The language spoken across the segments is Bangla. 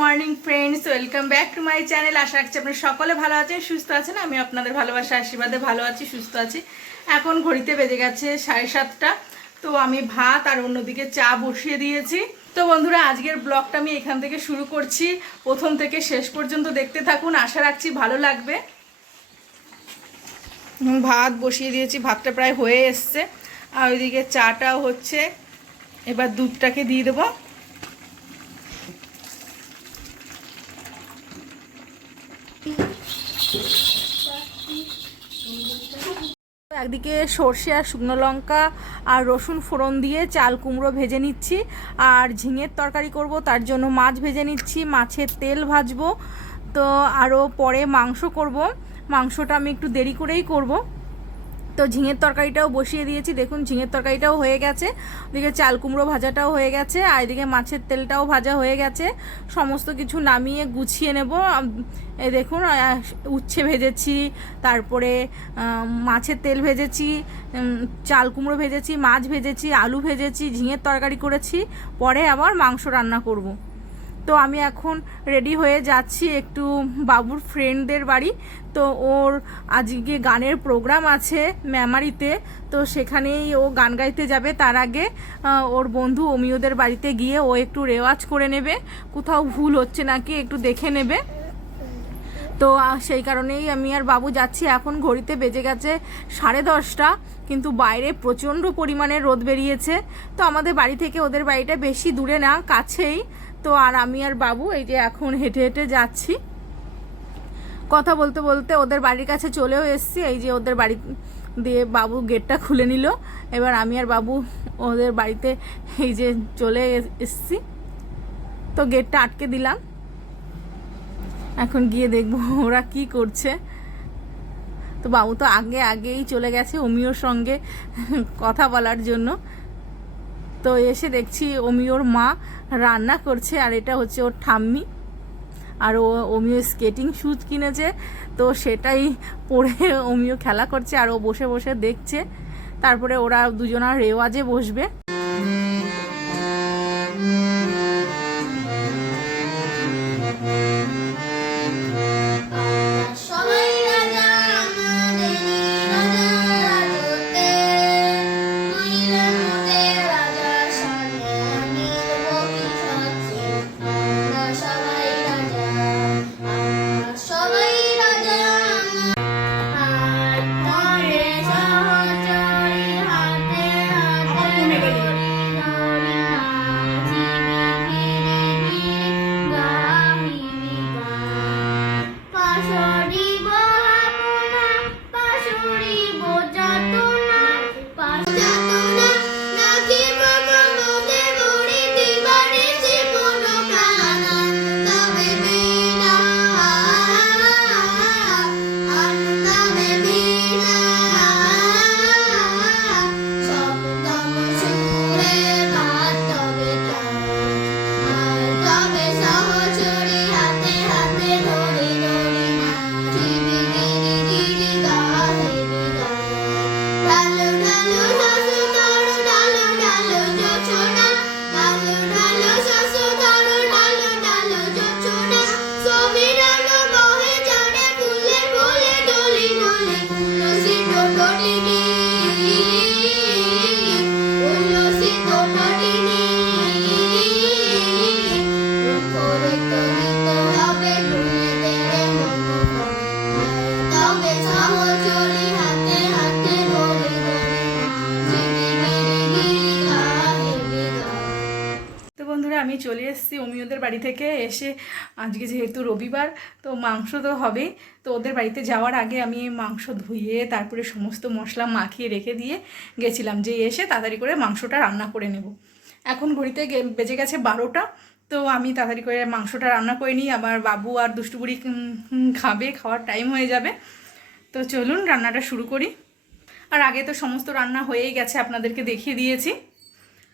Morning friends welcome back to my channel আশা রাখছি আপনারা সকলে ভালো আছেন, সুস্থ আছেন। আমি আপনাদের ভালোবাসা, আশীর্বাদে ভালো আছি, সুস্থ আছি। এখন ঘড়িতে বেজে গেছে সাড়ে সাতটা। তো আমি ভাত আর অন্যদিকে চা বসিয়ে দিয়েছি। তো বন্ধুরা, আজকের ব্লগটা আমি এখান থেকে শুরু করছি। প্রথম থেকে শেষ পর্যন্ত দেখতে থাকুন। আশা রাখছি ভালো লাগবে। ভাত বসিয়ে দিয়েছি। ভাতটা প্রায় হয়ে এসছে। আর ওইদিকে চাটাও হচ্ছে। এবার দুধটাকে দিয়ে দেবো। একদিকে সর্ষে আর শুকনো লঙ্কা আর রসুন ফোড়ন দিয়ে চাল কুমড়ো ভেজে নিচ্ছি। আর ঝিঙের তরকারি করব, তার জন্য মাছ ভেজে নিচ্ছি, মাছের তেল ভাজবো। তো আরও পরে মাংস করব। মাংসটা আমি একটু দেরি করেই করব। তো ঝিঙের তরকারিটাও বসিয়ে দিয়েছি। দেখুন, ঝিঙের তরকারিটাও হয়ে গেছে। ওদিকে চাল কুমড়ো ভাজাটাও হয়ে গেছে, আর এদিকে মাছের তেলটাও ভাজা হয়ে গেছে। সমস্ত কিছু নামিয়ে গুছিয়ে নেব। দেখুন উচ্ছে ভেজেছি, তারপরে মাছের তেল ভেজেছি চাল কুমড়ো ভেজেছি, মাছ ভেজেছি, আলু ভেজেছি, ঝিঙের তরকারি করেছি, পরে আবার মাংস রান্না করব। তো আমি এখন রেডি হয়ে যাচ্ছি একটু বাবুর ফ্রেন্ডদের বাড়ি। তো ওর আজকে গানের প্রোগ্রাম আছে মেমারিতে তো সেখানেই ও গান গাইতে যাবে। তার আগে ওর বন্ধু অমিয়দের বাড়িতে গিয়ে ও একটু রেওয়াজ করে নেবে। কোথাও ভুল হচ্ছে নাকি একটু দেখে নেবে। তো সেই কারণেই আমি আর বাবু যাচ্ছি। এখন ঘড়িতে বেজে গেছে সাড়ে দশটা। কিন্তু বাইরে প্রচণ্ড পরিমাণে রোদ বেরিয়েছে। তো আমাদের বাড়ি থেকে ওদের বাড়িটা বেশি দূরে না, কাছেই। তো আর আমি আর বাবু এই যে এখন হেঁটে হেঁটে যাচ্ছি। কথা বলতে বলতে ওদের বাড়ির কাছে চলেও এসেছি। এই যে ওদের বাড়ি দিয়ে বাবু গেটটা খুলে নিল। এবার আমি আর বাবু ওদের বাড়িতে এই যে চলে এসেছি। তো গেটটা আটকে দিলাম। এখন গিয়ে দেখব ওরা কি করছে। তো বাবু তো আগে আগেই চলে গেছে অমিওর সঙ্গে কথা বলার জন্য। তো এসে দেখছি অমিওর মা রান্না করছে, আর এটা হচ্ছে ওর ঠাম্মি। আর ও অমিও স্কেটিং শ্যুজ কিনেছে, তো সেটাই পরে অমিও খেলা করছে, আর ও বসে বসে দেখছে। তারপরে ওরা দুজনা রেওয়াজে বসবে। এসেছি অমিয়দের বাড়ি থেকে এসে আজকে যেহেতু রবিবার, তো মাংস তো হবেই। তো ওদের বাড়িতে যাওয়ার আগে আমি মাংস ধুয়ে, তারপরে সমস্ত মশলা মাখিয়ে রেখে দিয়ে গেছিলাম যে এসে তাড়াতাড়ি করে মাংসটা রান্না করে নেব। এখন ঘড়িতে বেজে গেছে বারোটা, তো আমি তাড়াতাড়ি করে মাংসটা রান্না করে নিই। আবার বাবু আর দুষ্টুবুড়ি খাবে, খাওয়ার টাইম হয়ে যাবে। তো চলুন রান্নাটা শুরু করি। আর আগে তো সমস্ত রান্না হয়েই গেছে, আপনাদেরকে দেখিয়ে দিয়েছি।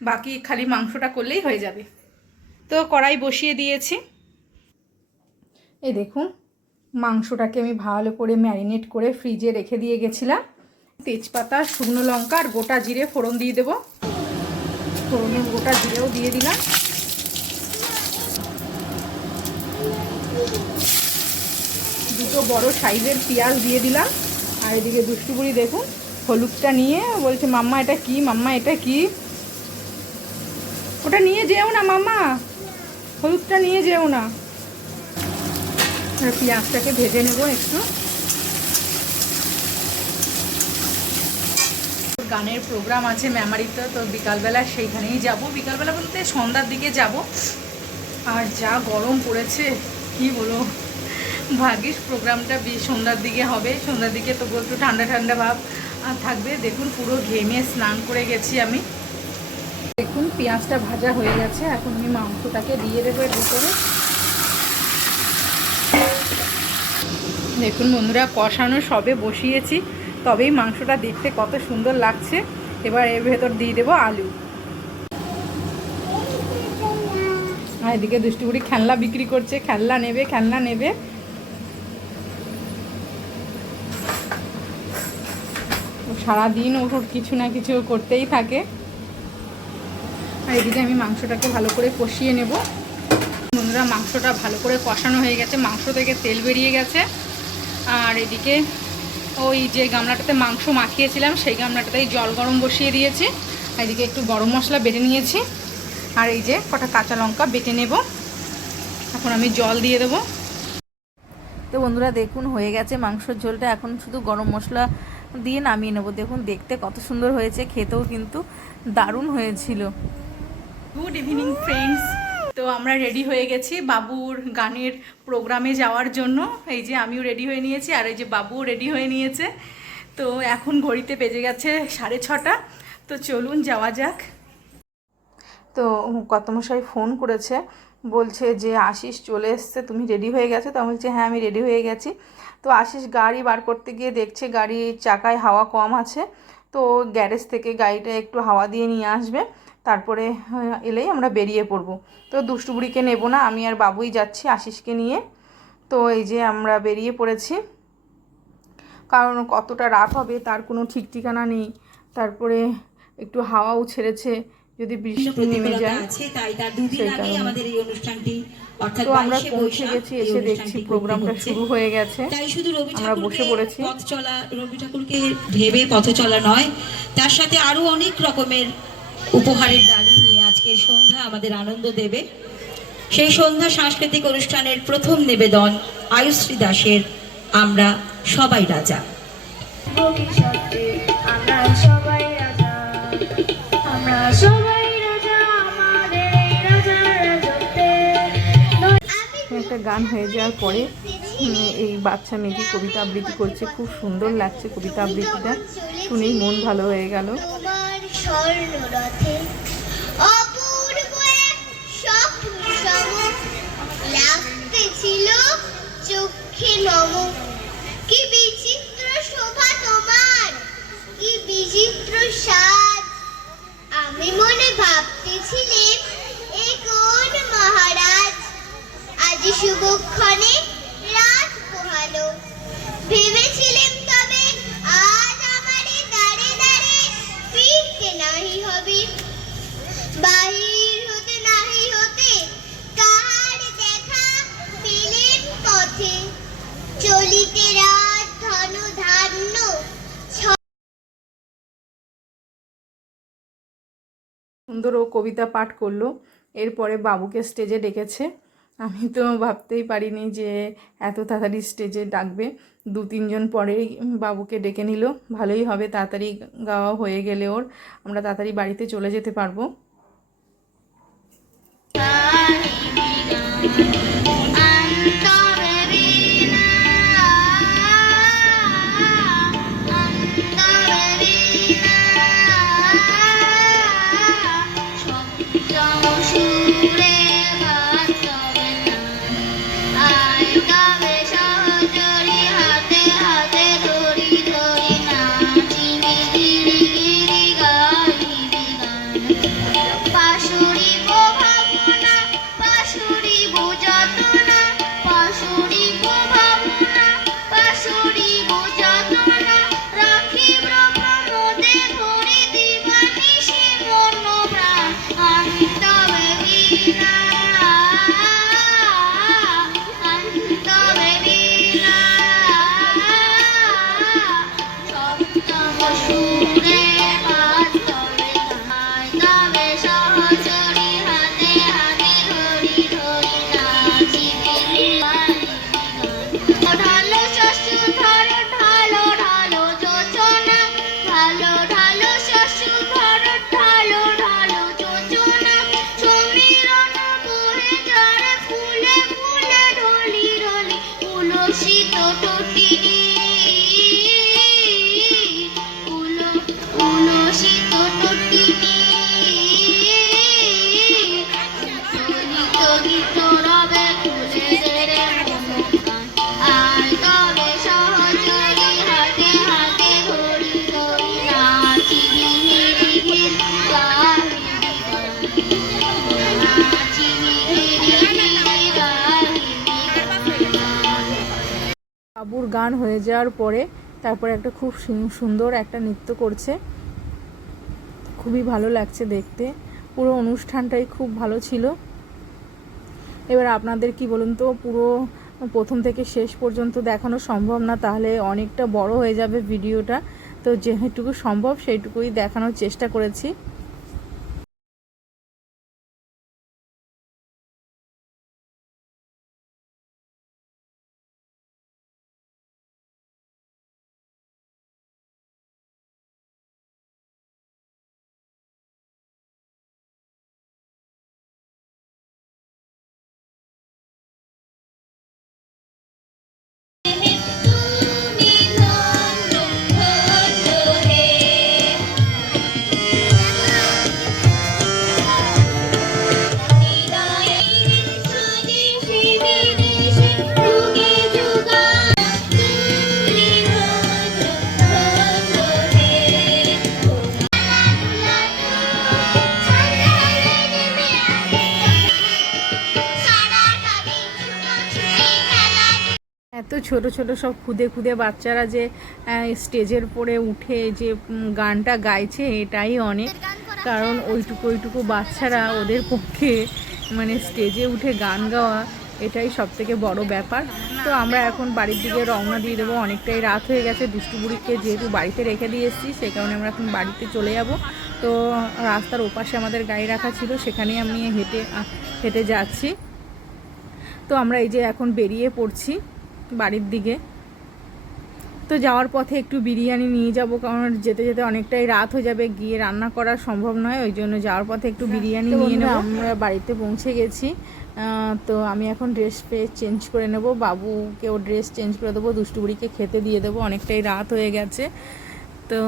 বাকি খালি মাংসটা করলেই হয়ে যাবে। তো কড়াই বসিয়ে দিয়েছি। এ দেখুন, মাংসটাকে আমি ভালো করে ম্যারিনেট করে ফ্রিজে রেখে দিয়ে গেছিলাম। তেজপাতা, শুকনো লঙ্কা আর গোটা জিরে ফোড়ন দিয়ে দেবো। ফোড়নে গোটা জিরেও দিয়ে দিলাম। দুটো বড় সাইজের পেঁয়াজ দিয়ে দিলাম। আর এদিকে দুষ্টুপুরি দেখুন, হলুদটা নিয়ে বলছে, মাম্মা, এটা কি? মাম্মা, এটা কি? ওটা নিয়ে যেও না, মাম্মা। হলুদটা নিয়ে যেও না। পেঁয়াজটাকে ভেজে নেব একটু। গানের প্রোগ্রাম আছে মেমারিতে তো বিকালবেলা সেইখানেই যাব। বিকালবেলা বলতে সন্ধ্যার দিকে যাব। আর যা গরম পড়েছে, কি বলো? ভাগ্যিস প্রোগ্রামটা সন্ধ্যার দিকে হবে। সন্ধ্যার দিকে তবু একটু ঠান্ডা ঠান্ডা ভাব আর থাকবে। দেখুন পুরো ঘেমে স্নান করে গেছি আমি। পেঁয়াজটা ভাজা হয়ে গেছে, এখন আমি মাংসটাকে দিয়ে দেবো এর ভিতরে। দেখুন বন্ধুরা, কষানো সবে বসিয়েছি, তবেই মাংসটা দেখতে কত সুন্দর লাগছে। এবার এর ভেতর দিয়ে দেবো আলু। এদিকে দুষ্টুপুরি খেলনা বিক্রি করছে, খেলনা নেবে খেলনা নেবে। সারাদিন ওর কিছু না কিছু করতেই থাকে। আর এদিকে আমি মাংসটাকে ভালো করে কষিয়ে নেব। বন্ধুরা, মাংসটা ভালো করে কষানো হয়ে গেছে। মাংস থেকে তেল বেরিয়ে গেছে। আর এদিকে ওই যে গামলাটাতে মাংস মাখিয়েছিলাম, সেই গামলাটাতেই জল গরম বসিয়ে দিয়েছি। এদিকে একটু গরম মশলা বেটে নিয়েছি। আর এই যে কটা কাঁচা লঙ্কা বেটে নেব। এখন আমি জল দিয়ে দেবো। তো বন্ধুরা, দেখুন, হয়ে গেছে মাংসের ঝোলটা। এখন শুধু গরম মশলা দিয়ে নামিয়ে নেব। দেখুন, দেখতে কত সুন্দর হয়েছে। খেতেও কিন্তু দারুণ হয়েছিল। গুড ইভিনিং ফ্রেন্ডস তো আমরা রেডি হয়ে গেছি বাবুর গানের প্রোগ্রামে যাওয়ার জন্য। এই যে আমিও রেডি হয়ে নিয়েছি আর এই যে বাবুও রেডি হয়ে নিয়েছে। তো এখন ঘড়িতে বেজে গেছে সাড়ে ছটা। তো চলুন যাওয়া যাক। তো কতমশাই ফোন করেছে, বলছে যে আশিস চলে এসছে, তুমি রেডি হয়ে গেছো? তো আমি বলছি হ্যাঁ আমি রেডি হয়ে গেছি। তো আশিস গাড়ি বার করতে গিয়ে দেখছে গাড়ির চাকায় হাওয়া কম আছে। তো গ্যারেজ থেকে গাড়িটা একটু হাওয়া দিয়ে নিয়ে আসবে। তারপরে এলেই আমরা বেরিয়ে পড়ব। তো দুষ্টুবুড়িকে নেব না আমি আর বাবুই যাচ্ছি আশিসকে নিয়ে। তো এই যে আমরা বেরিয়ে পড়েছি। কারণ কতটা রাত হবে তার কোনো ঠিক ঠিকানা নেই। তারপরে একটু হাওয়াও ছেড়েছে যদি বৃষ্টি নেমে যায়। সেই কারণে। তো আমরা পৌঁছে গেছি এসে দেখছি প্রোগ্রামটা শুরু হয়ে গেছে। শুধু আমরা বসে পড়েছি। পথ চলা রবি ঠাকুরকে ভেবে পথ চলা নয় তার সাথে আরও অনেক রকমের উপহারের ডালি নিয়ে আজকের সন্ধ্যা আমাদের আনন্দ দেবে। সেই সন্ধ্যা সাংস্কৃতিক অনুষ্ঠানের প্রথম নিবেদন আয়ুশ্রী দাসের আমরা সবাই রাজা। আমরা সবাই রাজা। আমরা সবাই রাজা আমাদের এই রাজার রাজত্বে। একটা গান হয়ে যাওয়ার পরে এই বাচ্চা মেয়েটি কবিতা আবৃত্তি করছে। খুব সুন্দর লাগছে কবিতা আবৃত্তিটা। শুনেই মন ভালো হয়ে গেল। স্বর্ণরথে। অপূর্ব এক স্বপ্ন সম লাগতেছিল চোখে নম। কি বিচিত্র শোভা তোমার, কি বিচিত্র সাজ। আমি মনে ভাবতেছিলেন এ কোন মহারাজ? আজ শুভক্ষণে সুন্দর ও কবিতা পাঠ করল। এরপরে বাবুকে স্টেজে ডেকেছে। আমি তো ভাবতেই পারিনি যে এত তাড়াতাড়ি স্টেজে ডাকবে। দু, তিনজন পরেই বাবুকে ডেকে নিল। ভালোই হবে, তাড়াতাড়ি গাওয়া হয়ে গেলে ওর। আমরা তাড়াতাড়ি বাড়িতে চলে যেতে পারব। গান হয়ে যাওয়ার পরে তারপরে একটা খুব সুন্দর একটা নৃত্য করছে। খুবই ভালো লাগছে দেখতে। পুরো অনুষ্ঠানটাই খুব ভালো ছিল। এবার আপনাদের কি বলুন তো, পুরো প্রথম থেকে শেষ পর্যন্ত দেখানো সম্ভব না, তাহলে অনেকটা বড় হয়ে যাবে ভিডিওটা। তো যেটুকু সম্ভব, সেইটুকুই দেখানোর চেষ্টা করেছি। এত ছোট ছোট সব খুদে খুদে বাচ্চারা যে স্টেজের পরে উঠে যে গানটা গাইছে, এটাই অনেক। কারণ ওইটুকু ওইটুকু বাচ্চারা ওদের পক্ষে মানে স্টেজে উঠে গান গাওয়া, এটাই সব থেকে বড় ব্যাপার। তো আমরা এখন বাড়ির দিকে রওনা দিয়ে দেবো। অনেকটাই রাত হয়ে গেছে। দুষ্টুবুড়িকে যেহেতু বাড়িতে রেখে দিয়ে এসেছি সেই কারণে আমরা এখন বাড়িতে চলে যাব। তো রাস্তার ওপাশে আমাদের গাড়ি রাখা ছিল, সেখানেই আমি হেঁটে হেঁটে যাচ্ছি। তো আমরা এই যে এখন বেরিয়ে পড়ছি। বাড়ির দিকে। তো যাওয়ার পথে একটু বিরিয়ানি নিয়ে যাব কারণ যেতে যেতে অনেকটাই রাত হয়ে যাবে গিয়ে রান্না করা সম্ভব নয় ওই জন্য যাওয়ার পথে একটু বিরিয়ানি নিয়ে নেব। আমরা বাড়িতে পৌঁছে গেছি। তো আমি এখন ড্রেস পেয়ে চেঞ্জ করে নেব বাবুকেও ড্রেস চেঞ্জ করে দেবো দুষ্টুবুড়িকে খেতে দিয়ে দেবো অনেকটাই রাত হয়ে গেছে। তো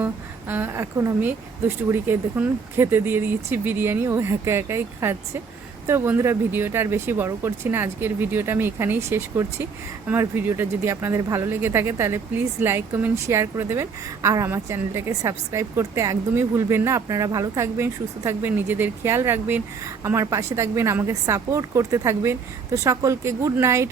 এখন আমি দুষ্টুবুড়িকে দেখুন খেতে দিয়ে দিয়েছি বিরিয়ানি ও একা একাই খাচ্ছে। তো বন্ধুরা ভিডিওটা আর বেশি বড় করছি না, আজকের ভিডিওটা আমি এখানেই শেষ করছি। আমার ভিডিওটা যদি আপনাদের ভালো লেগে থাকে তাহলে প্লিজ লাইক কমেন্ট শেয়ার করে দেবেন। আর আমার চ্যানেলটাকে সাবস্ক্রাইব করতে একদমই ভুলবেন না। আপনারা ভালো থাকবেন, সুস্থ থাকবেন, নিজেদের খেয়াল রাখবেন, আমার পাশে থাকবেন, আমাকে সাপোর্ট করতে থাকবেন। তো সকলকে গুড নাইট